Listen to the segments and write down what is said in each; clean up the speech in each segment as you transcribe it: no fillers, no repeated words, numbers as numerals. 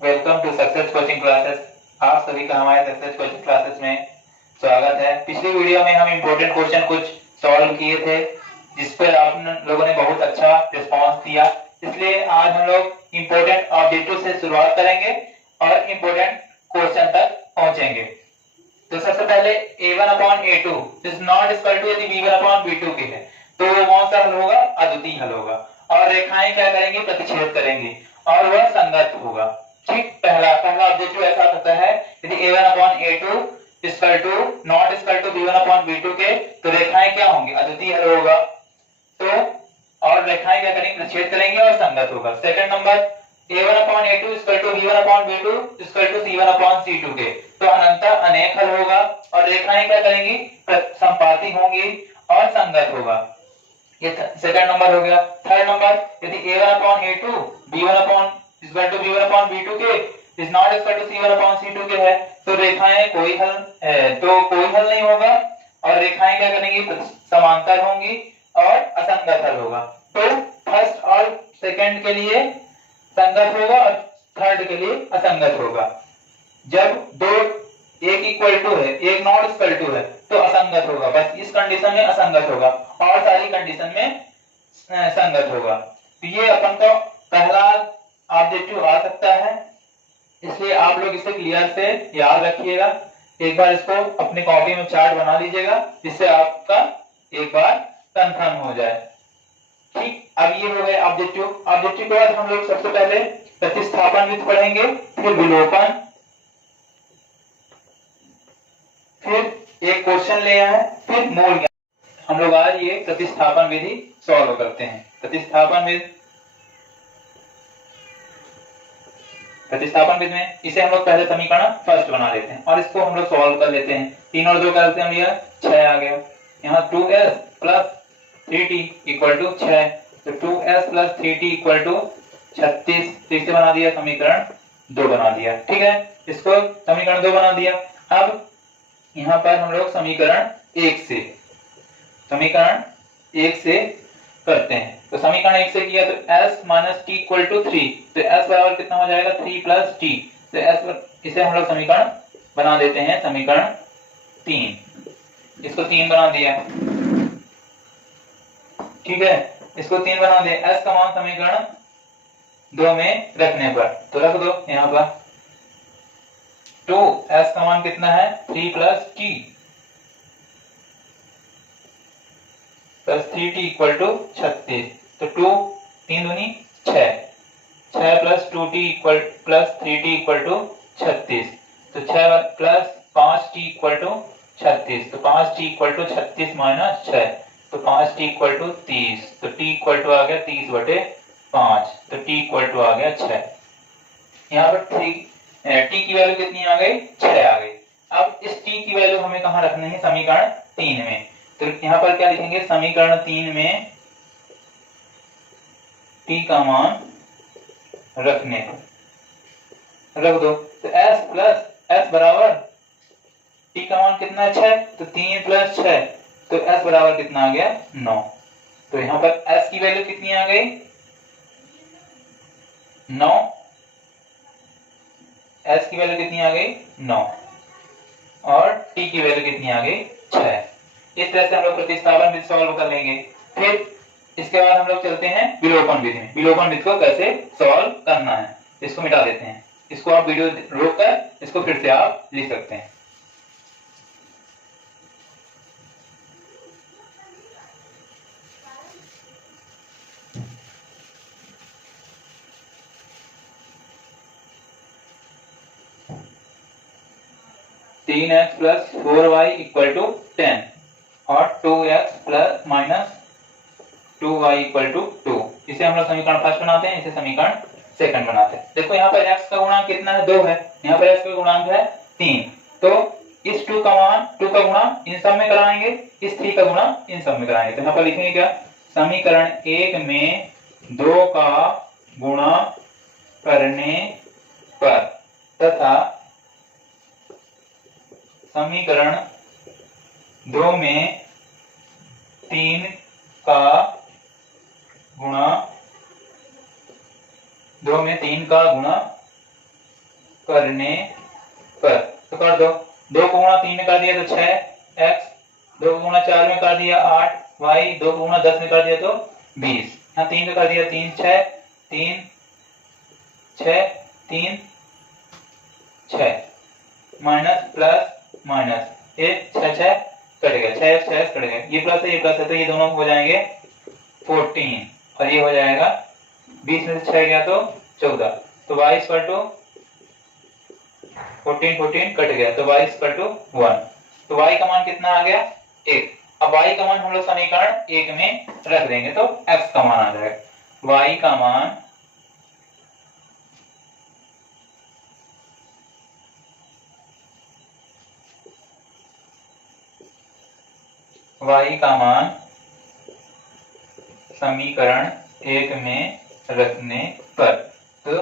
Welcome to success coaching classes. आप सभी का हमारे सक्सेस कोचिंग क्लासेस में स्वागत है। पिछली वीडियो में हम इम्पोर्टेंट क्वेश्चन कुछ सॉल्व किए थे, जिस पर आप लोगों ने बहुत अच्छा रिस्पांस दिया। इसलिए आज हम लोग इम्पोर्टेंट ऑब्जेक्टिव से शुरुआत करेंगे और इम्पोर्टेंट क्वेश्चन तक पहुंचेंगे। तो सबसे पहले a1/a2 is not equal to यदि b1/b2 के है तो वो कौन सा हल होगा? अद्वितीय हल होगा। और रेखाएं क्या करेंगी? प्रतिच्छेद करेंगी और वह संगत होगा। ठीक, पहला ऑब्जेक्टिव ऐसा होता है, यदि a1/a2 equal to not equal to b1/b2 के तो रेखाएं क्या होंगी? अद्वितीय हल होगा। तो और रेखाएं क्या करेंगी? प्रतिच्छेद करेंगी और संगत होगा। Second number, a1/a2 equal to b1/b2 equal to c1/c2 के तो अनंत अनेक हल होगा और रेखाएं क्या करेंगी? संपाती होंगी और संगत होगा। ये सेकंड नंबर हो गया। थर्ड नंबर, यदि a1/a2 b1/b2 के is not equal to c1/c2 के है तो रेखाएं कोई हल नहीं होगा और रेखाएं क्या करेंगी? समांतर होंगी और असंगत हल होगा। तो फर्स्ट और सेकंड के लिए संगत होगा और थर्ड के लिए असंगत होगा। जब दो एक इक्वल टू है, एक नॉट इक्वल टू है तो असंगत होगा। बस इस कंडीशन में असंगत होगा और सारी कंडीशन में संगत होगा। तो ये अपन का पहला ऑब्जेक्टिव आ सकता है, इसलिए आप लोग इसे क्लियर से याद रखिएगा। एक बार इसको अपने कॉपी में चार्ट बना लीजिएगा, जिससे आपका एक बार कंफर्म हो जाए। ठीक, अब ये हो गए ऑब्जेक्टिव। ऑब्जेक्टिव के बाद हम लोग सबसे पहले प्रतिस्थापन विधि पढ़ेंगे, फिर विलोपन, फिर एक क्वेश्चन ले आए, फिर मूल ज्ञान। हम लोग आज ये प्रतिस्थापन विधि सॉल्व करते हैं। प्रतिस्थापन विधि में इसे हम लोग पहले समीकरण फर्स्ट बना लेते हैं और इसको हम लोग सॉल्व कर लेते हैं। 3 और 2 का एलसीएम लिया 6 आ गया। यहाँ 2s plus 3t equal to 6, तो 2s plus 3t equal to 36। इसे बना दिया समीकरण 2 बना दिया। ठीक है, इसको समीकरण 2 बना दिया। अब यहाँ पर हम लोग समीकरण 1 से करते हैं। तो समीकरण 1 से किया तो s minus T equal to 3, तो s बराबर कितना हो जाएगा? 3 प्लस टी। तो s इसे हम लोग समीकरण बना देते हैं, समीकरण 3। इसको 3 बना दिया। ठीक है, इसको 3 बना दिया। s का मान समीकरण 2 में रखने पर तो रख दो यहाँ पर। तो s का मान कितना है? 3 plus T plus 3t equal to 36। तो 2 3 दूनी 6 plus 2t equal plus 3t equal to 36। तो 6 प्लस 5t इक्वल टू 36। तो 5t इक्वल टू 36 माइनस 6, तो 5t इक्वल टू 30। तो t इक्वल टू आ गया 30/5। तो t इक्वल टू आ गया 6। यहाँ पर t की वैल्यू कितनी आ गई? 6 आ गई। अब इस t की वैल्यू हमें कहाँ रखनी है? समीकरण 3 में। तो यहाँ पर क्या लिखेंगे? समीकरण 3 में t का मान रखने रख दो। तो s प्लस s बराबर t का मान कितना है? 6, तो 3 प्लस 6, तो s बराबर कितना आ गया? 9। तो यहाँ पर s की वैल्यू कितनी आ गई? 9। s की वैल्यू कितनी आ गई? 9 और t की वैल्यू कितनी आ गई? 6। इस तरह से हम लोग प्रतिस्थापन विधि सॉल्व कर लेंगे। फिर इसके बाद हम लोग चलते हैं विलोपन विधि में। विलोपन विधि को कैसे सॉल्व करना है, इसको मिटा देते हैं। इसको आप वीडियो रोक कर इसको फिर से आप लिख सकते हैं। तीन x plus 4y equal to 10 और 2x plus minus 2y equal to 2। इसे हम लोग समीकरण फर्स्ट बनाते हैं, इसे समीकरण सेकंड बनाते हैं। देखो यहाँ पर x का गुणांक कितना है? 2 है। यहाँ पर x का गुणांक है 3। तो इस 2 का मान 2 का गुणा इन सब में कराएंगे, इस 3 का गुणा इन सब में कराएंगे। तो यहाँ पर लिखेंगे क्या? समीकरण 1 में 2 का गुणा करने पर तथा समीकरण 2 में 3 का गुणा करने पर। तो कर दो, 2 को गुणा 3 में कर दिया तो 6x, 2 को गुणा 4 में कर दिया 8y, 2 को गुणा 10 में कर दिया तो 20। यहाँ 3 में कर दिया 3 6 3 6 3 6 माइनस प्लस माइनस, ये 6 6 कटेगा, 6 6 कटेगा, ये प्लस है ये प्लस है, तो ये दोनों हो जाएंगे 14 और ये हो जाएगा 20 में से 6 गया तो 14। तो y इक्वल टू 14 14 कट गया, तो y इक्वल टू 1। तो y का मान कितना आ गया 1। अब y का मान हम लोग समीकरण 1 में रख देंगे तो x का मान आ जाएगा। y का मान समीकरण 1 में रखने पर, तो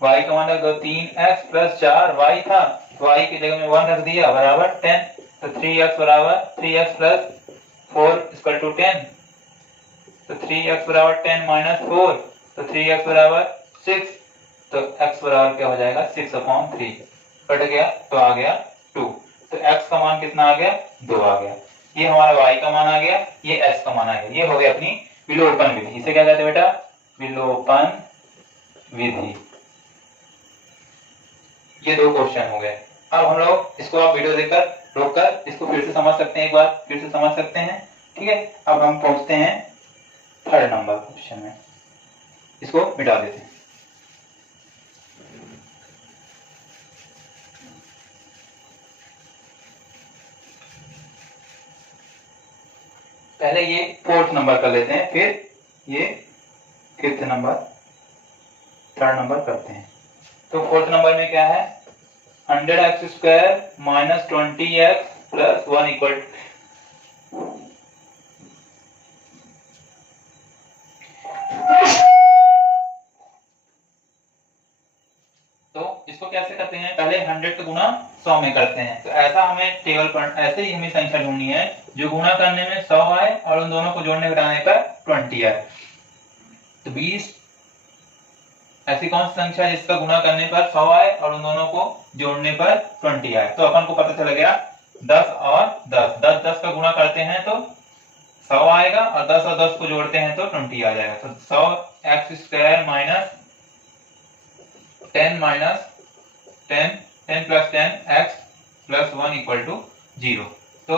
y का मान रख दो 3x प्लस 4y था, तो y की जगह में 1 रख दिया बराबर 10, तो 3x बराबर 3x प्लस 4 इक्वल टू 10, तो 3x बराबर 10 माइनस 4, तो 3x बराबर 6, तो x बराबर क्या हो जाएगा 6/3 कट गया, तो आ गया 2। तो x का मान कितना आ गया 2 आ गया। ये हमारा y का मान आ गया, ये x का मान आ गया। ये हो गया अपनी विलोपन विधि। इसे क्या कहते हैं बेटा, विलोपन विधि। ये 2 क्वेश्चन हो गए। अब हम लोग इसको आप वीडियो देखकर रोककर इसको फिर से समझ सकते हैं, एक बार फिर से समझ सकते हैं, ठीक है। अब हम पहुंचते हैं 3rd नंबर क्वेश्चन में, इसको मिटा देते हैं। पहले ये 4th नंबर कर लेते हैं, फिर ये 5th नंबर, 3rd नंबर करते हैं। तो 4th नंबर में क्या है, 100x² minus 20x plus 1 equal, तो इसको कैसे करते हैं, पहले 100 का गुणा 100 में करते हैं। तो ऐसा हमें टेबल पर ऐसे ही हमें संख्या ढूंढनी है जो गुणा करने में 100 आए और उन दोनों को जोड़ने घटाने पर 20 आए। तो 20 ऐसी कौन सी संख्या जिसका गुणा करने पर 100 आए और उन दोनों को जोड़ने पर 20 आए। तो अपन को पता चल गया 10 और 10, 10 10 का गुणा करते हैं तो 100 आएगा और 10 और 10 को जोड़ते हैं तो 20 आ जाएगा। तो 100x² minus 10 minus 10 10 plus 10 x plus 1 equal to 0। तो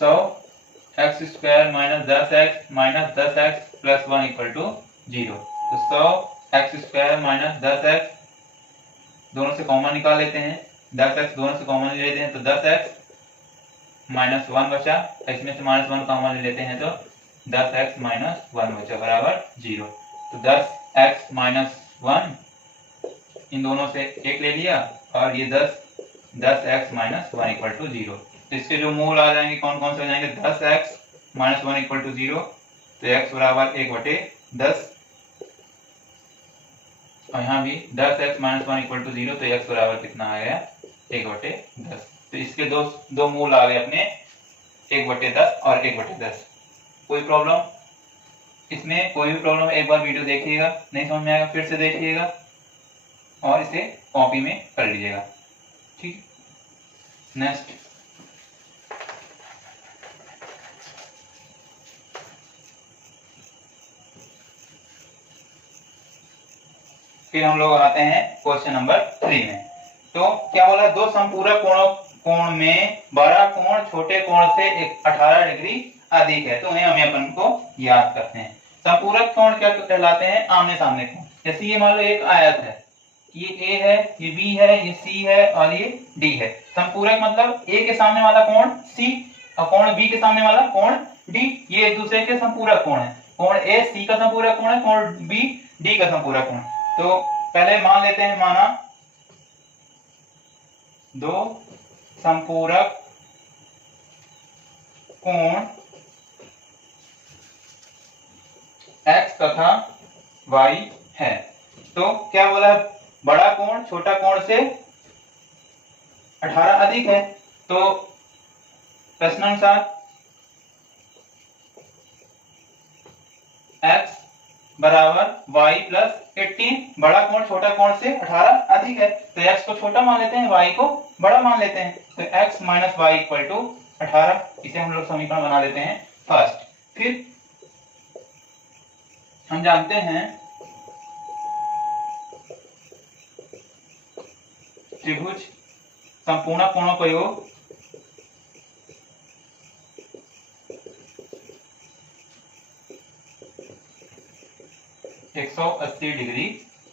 100x² minus 10x minus 10x plus 1 equal to 0। तो 100x² माइनस 10x दोनों से कॉमन निकाल लेते हैं, 10x दोनों से कॉमन ले लेते हैं तो 10x माइनस 1 बचा, इसमें से माइनस 1 कॉमन ले लेते हैं तो 10x माइनस 1 बचा बराबर 0। तो 10x माइनस 1 इन दोनों से 1 ले लिया और ये 10x माइनस 1 इक्वल टू 0। तो इसके जो मूल आ जाएंगे कौन कौन से हो जाएंगे, 10x माइनस 1 इक्वल टू 0, तो x बराबर 1/10 और यहाँ भी 10x माइनस 1 इक्वल टू 0, तो x बराबर कितना आ गया 1/10। तो इसके दो मूल आ गए अपने 1/10 और 1/10। कोई प्रॉब्लम इसमें, कोई भी प्रॉब्लम एक बार वीडियो देखिएगा, नहीं समझ में आएगा फिर से देखिएगा और इसे कॉपी में कर लीजिएगा, ठीक। नेक्स्ट, फिर हम लोग आते हैं क्वेश्चन नंबर 3 में। तो क्या बोला, दो संपूरक कोण में बड़ा कोण छोटे कोण से 18 डिग्री अधिक है, तो उन्हें हमें अपन को याद करते हैं। संपूरक कोण क्या कहलाते हैं, आमने सामने कोण। जैसे ये मान लो एक आयत है, ये A है, ये B है, ये C है और ये D है। संपूरक मतलब A के सामने वाला कोण C और कोण B के सामने वाला कोण D, ये एक दूसरे के संपूरक कोण है। कोण A C का संपूरक कोण है, कोण B D का संपूरक कोण। तो पहले मान लेते हैं, माना दो संपूरक कोण X तथा Y है। तो क्या बोला, बड़ा कोण छोटा कोण से 18 अधिक है। तो प्रश्नानुसार x बराबर y प्लस 18। बड़ा कोण छोटा कोण से 18 अधिक है, तो x को छोटा मान लेते हैं, y को बड़ा मान लेते हैं, तो x minus y equal to 18। इसे हम लोग समीकरण बना लेते हैं फर्स्ट। फिर हम जानते हैं त्रिभुज संपूर्ण कोणों का योग 180 डिग्री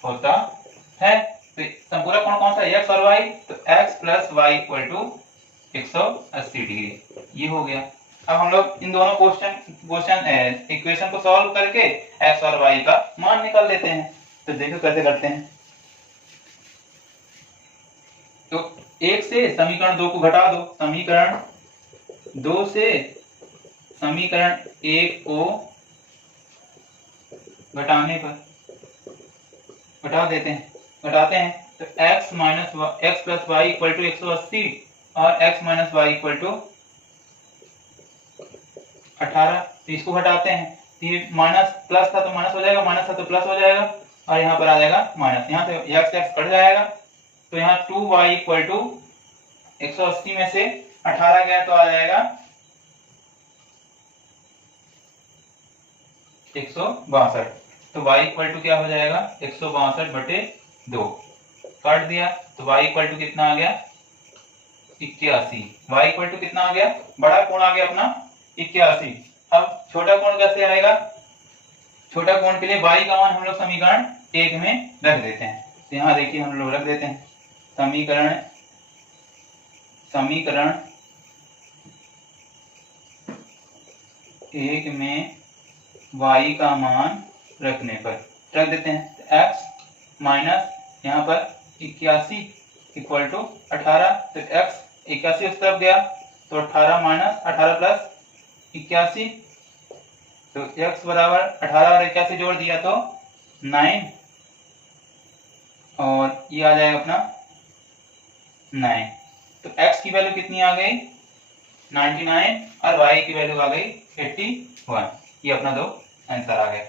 होता है। तो संपूर्ण कोण कौन सा है? x और y, तो x plus y equal to 180 degree. ये हो गया। अब हम लोग इन दोनों क्वेश्चन इक्वेशन को सॉल्व करके x और y का मान निकाल लेते हैं। तो देखो कैसे करते हैं। तो 1 से समीकरण 2 को घटा दो, समीकरण 2 से समीकरण 1 को घटाने पर घटाते हैं तो x minus x plus y equal to 180 और x minus y equal to 18। तो इसको घटाते हैं, ये माइनस प्लस था तो माइनस हो जाएगा, माइनस था तो प्लस हो जाएगा, और यहाँ पर आ जाएगा माइनस। यहाँ से x कट जाएगा, तो यहाँ 2y इक्वल टू 180 में से 18 गया तो आ जाएगा 162। तो y इक्वल टू क्या हो जाएगा? 162/2। काट दिया तो y इक्वल टू कितना आ गया? 81। y इक्वल टू कितना आ गया? बड़ा कोण आ गया अपना 81। अब छोटा कोण कैसे आएगा? छोटा कोण के लिए y का मान हम लोग समीकरण 1 में रख देते हैं। तो यहाँ देखिए हम लोग रख देते हैं समीकरण 1 में y का मान रखने पर रख देते हैं। तो x माइनस यहाँ पर 81 इक्वल टू 18। तो x 81 उस तरफ गया तो 18 माइनस 18 प्लस 81, तो x बराबर 18 और 81 जोड़ दिया तो 9, और ये आ जाएगा अपना 9। तो x की वैल्यू कितनी आ गई? 99, और y की वैल्यू आ गई 81। ये अपना दो आंसर आ गया।